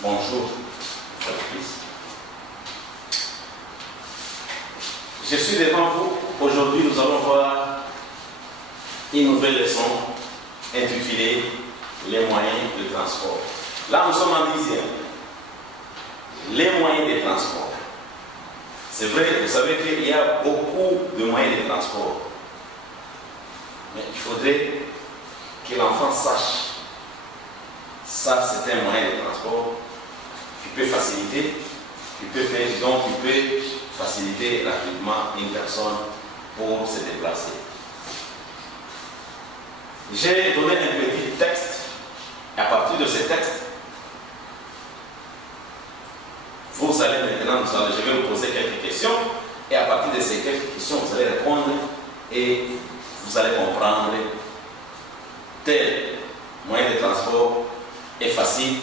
Bonjour, je suis devant vous. Aujourd'hui, nous allons voir une nouvelle leçon intitulée Les moyens de transport. Là, nous sommes en 10e. Les moyens de transport. C'est vrai, vous savez qu'il y a beaucoup de moyens de transport. Mais il faudrait que l'enfant sache. Ça, c'est un moyen de transport qui peut faciliter, qui peut faciliter rapidement une personne pour se déplacer. J'ai donné un petit texte, et à partir de ce texte, vous allez maintenant, je vais vous poser quelques questions, et à partir de ces quelques questions, vous allez répondre et vous allez comprendre tel moyen de transport est facile,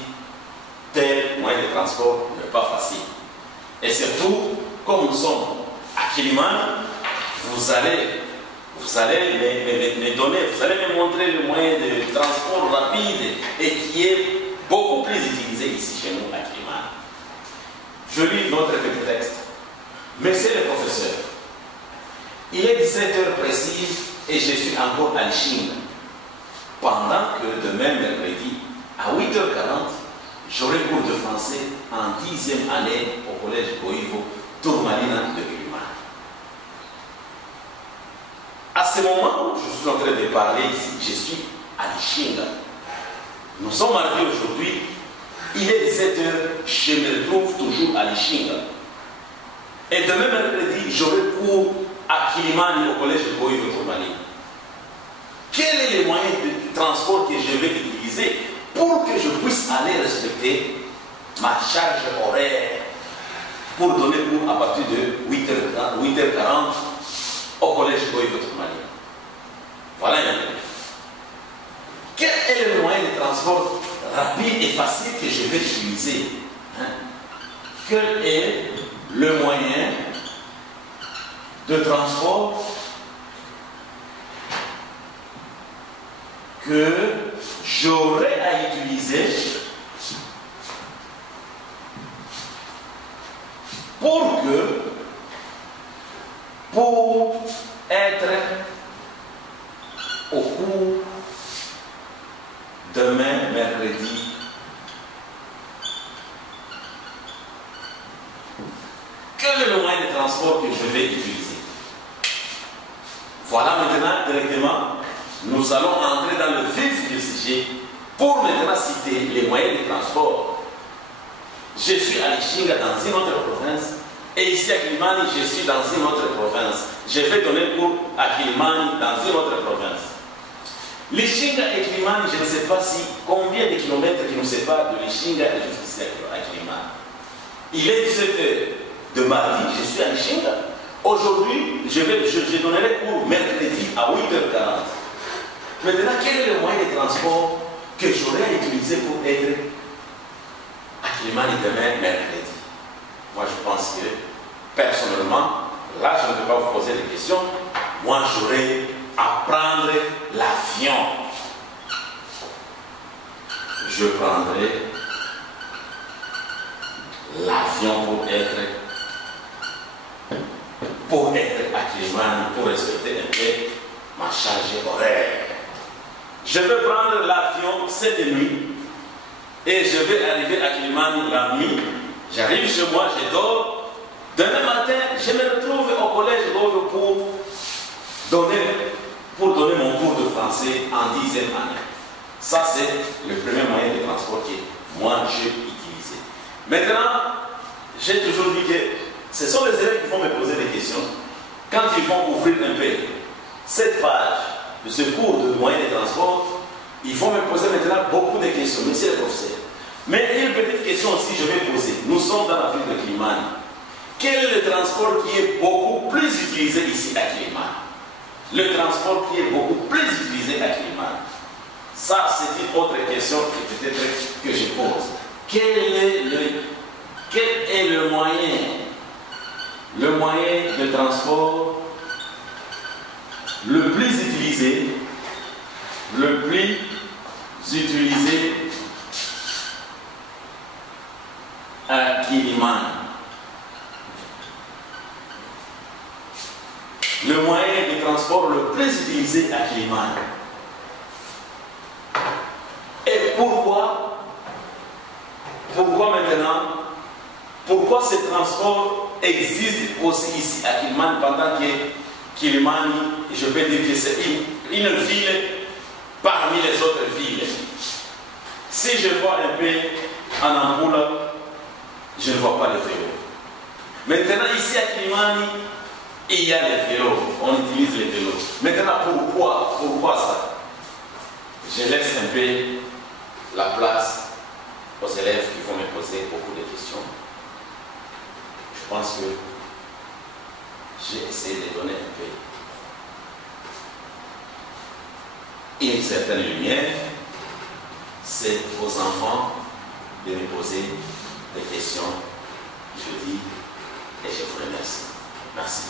tel moyen de transport n'est pas facile. Et surtout, comme nous sommes à Kilimani, vous allez me montrer le moyen de transport rapide et qui est beaucoup plus utilisé ici chez nous à Kilimani. Je lis notre petit texte. Monsieur le professeur, il est 17h précises et je suis encore à Lichinga. Pendant que demain mercredi, à 8h40, j'aurai cours de français en 10e année au collège Goïvo, Tourmalina de Kilimani. À ce moment où je suis en train de parler ici, je suis à Lichinga. Nous sommes mardi aujourd'hui, il est 17h, je me retrouve toujours à Lichinga. Et demain mercredi, j'aurai cours à Kilimani au collège Goïvo, Tourmalina. Quel est le moyen de transport que je vais utiliser pour que je puisse aller respecter ma charge horaire pour donner cours à partir de 8h40 au collège Goïvo Tourmalina? Voilà un peu. Quel est le moyen de transport rapide et facile que je vais utiliser? Quel est le moyen de transport que j'aurai à utiliser pour être au cours demain mercredi. Quel est le moyen de transport que je vais utiliser? Voilà maintenant directement. Nous allons entrer dans le vif du sujet pour maintenant citer les moyens de transport. Je suis à Lichinga dans une autre province et ici à Kilimani, je suis dans une autre province. Je vais donner cours à Kilimani dans une autre province. Lichinga et Kilimani, je ne sais pas si combien de kilomètres qui nous séparent de Lichinga et jusqu'ici à Kilimani. Il est 17h de mardi, je suis à Lichinga. Aujourd'hui, je donnerai cours mercredi à 8h40. Maintenant, quel est le moyen de transport que j'aurai à utiliser pour être à Kilimani demain mercredi? Moi, je pense que, personnellement, là, je ne peux pas vous poser des questions. Moi, j'aurai à prendre l'avion. Je prendrai l'avion pour être à Kilimani, pour respecter un peu ma charge horaire. Je vais prendre l'avion cette nuit et je vais arriver à Kilimani la nuit. J'arrive chez moi, je dors. Demain matin, je me retrouve au collège pour donner mon cours de français en 10e année. Ça, c'est le premier moyen de transport que moi, j'ai utilisé. Maintenant, j'ai toujours dit que ce sont les élèves qui vont me poser des questions. Quand ils vont ouvrir un peu cette page de ce cours de moyens de transport, ils vont me poser maintenant beaucoup de questions, monsieur le professeur. Mais une petite question aussi, je vais poser. Nous sommes dans la ville de Kilimani. Quel est le transport qui est beaucoup plus utilisé ici à Kilimani? Le transport qui est beaucoup plus utilisé à Kilimani. Ça, c'est une autre question que peut-être que je pose. Quel est le moyen de transport le plus utilisé à Kilimani. Le moyen de transport le plus utilisé à Kilimani. Et pourquoi maintenant? Pourquoi ce transport existe aussi ici à Kilimani pendant que Kilimani, je peux dire que c'est une ville parmi les autres villes. Si je vois un peu en ampoule, je ne vois pas les vélos. Maintenant, ici à Kilimani, il y a les vélos. On utilise les vélos. Maintenant, pourquoi ça? Je laisse un peu la place aux élèves qui vont me poser beaucoup de questions. Je pense que j'ai essayé de donner un peu une certaine lumière. C'est aux enfants de me poser des questions. Je dis et je vous remercie. Merci.